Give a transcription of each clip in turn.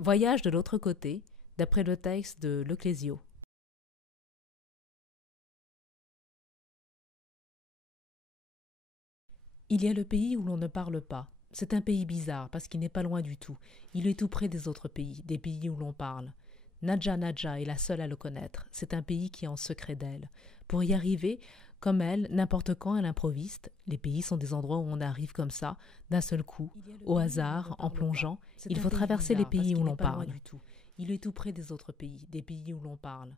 Voyage de l'autre côté, d'après le texte de Leclésio. Il y a le pays où l'on ne parle pas. C'est un pays bizarre parce qu'il n'est pas loin du tout. Il est tout près des autres pays, des pays où l'on parle. Nadja Nadja est la seule à le connaître. C'est un pays qui est en secret d'elle. Pour y arriver, comme elle, n'importe quand elle improvise. Les pays sont des endroits où on arrive comme ça, d'un seul coup, au hasard, en plongeant. Il faut traverser les pays où l'on parle. Il est tout près des autres pays, des pays où l'on parle.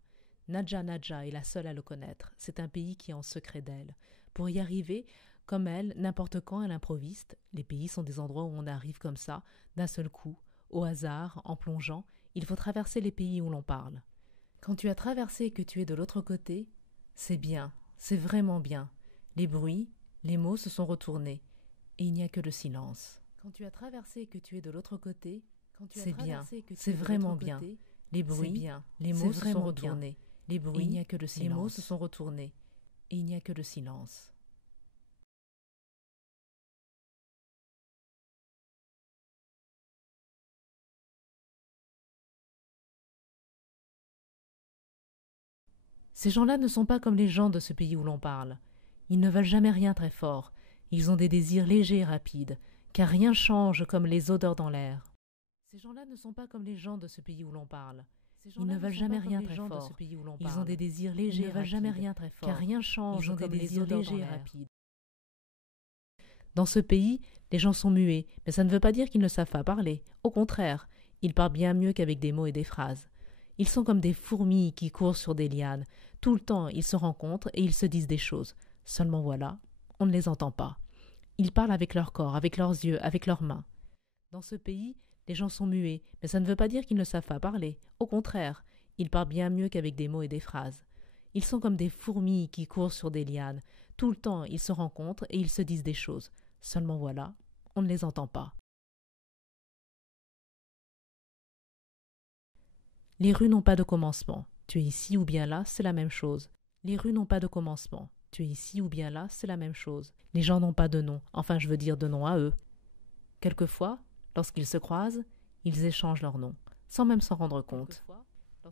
Nadja Nadja est la seule à le connaître. C'est un pays qui est en secret d'elle. Pour y arriver, comme elle, n'importe quand elle improvise. Les pays sont des endroits où on arrive comme ça, d'un seul coup, au hasard, en plongeant. Il faut traverser les pays où l'on parle. Quand tu as traversé et que tu es de l'autre côté, c'est bien, c'est vraiment bien. Les bruits, les mots se sont retournés, et il n'y a que le silence. Quand tu as traversé et que tu es de l'autre côté, c'est bien, c'est vraiment bien. Les bruits, les mots se sont retournés, les bruits, il n'y a que le silence. Les mots se sont retournés, et il n'y a que le silence. Ces gens-là ne sont pas comme les gens de ce pays où l'on parle. Ils ne veulent jamais rien très fort. Ils ont des désirs légers et rapides, car rien change comme les odeurs dans l'air. Ces gens-là ne sont pas comme les gens de ce pays où l'on parle. Ils ne veulent jamais rien très fort. Ils ont des désirs légers et rapides, car rien change comme les odeurs légers et rapides. Dans ce pays, les gens sont muets, mais ça ne veut pas dire qu'ils ne savent pas parler. Au contraire, ils parlent bien mieux qu'avec des mots et des phrases. Ils sont comme des fourmis qui courent sur des lianes. Tout le temps, ils se rencontrent et ils se disent des choses. Seulement voilà, on ne les entend pas. Ils parlent avec leur corps, avec leurs yeux, avec leurs mains. Dans ce pays, les gens sont muets, mais ça ne veut pas dire qu'ils ne savent pas parler. Au contraire, ils parlent bien mieux qu'avec des mots et des phrases. Ils sont comme des fourmis qui courent sur des lianes. Tout le temps, ils se rencontrent et ils se disent des choses. Seulement voilà, on ne les entend pas. Les rues n'ont pas de commencement. Tu es ici ou bien là, c'est la même chose. Les rues n'ont pas de commencement. Tu es ici ou bien là, c'est la même chose. Les gens n'ont pas de nom, enfin je veux dire de nom à eux. Quelquefois, lorsqu'ils se croisent, ils échangent leurs noms, sans même s'en rendre compte.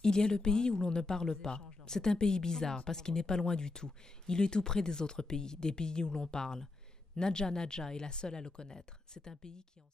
Il y a le pays où l'on ne parle pas. C'est un pays bizarre parce qu'il n'est pas loin du tout. Il est tout près des autres pays, des pays où l'on parle. Nadja Nadja est la seule à le connaître. C'est un pays qui en